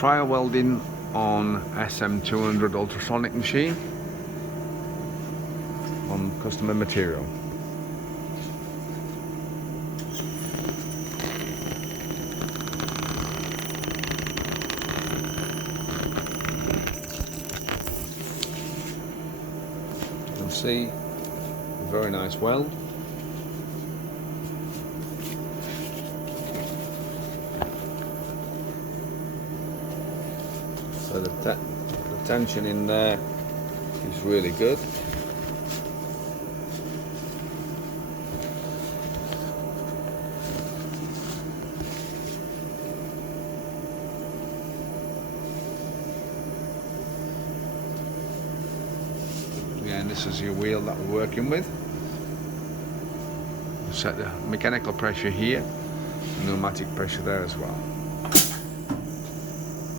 trial welding on SM-200 ultrasonic machine on customer material. You can see a very nice weld. So the tension in there is really good. Again, this is your wheel that we're working with. Set the mechanical pressure here, pneumatic pressure there as well.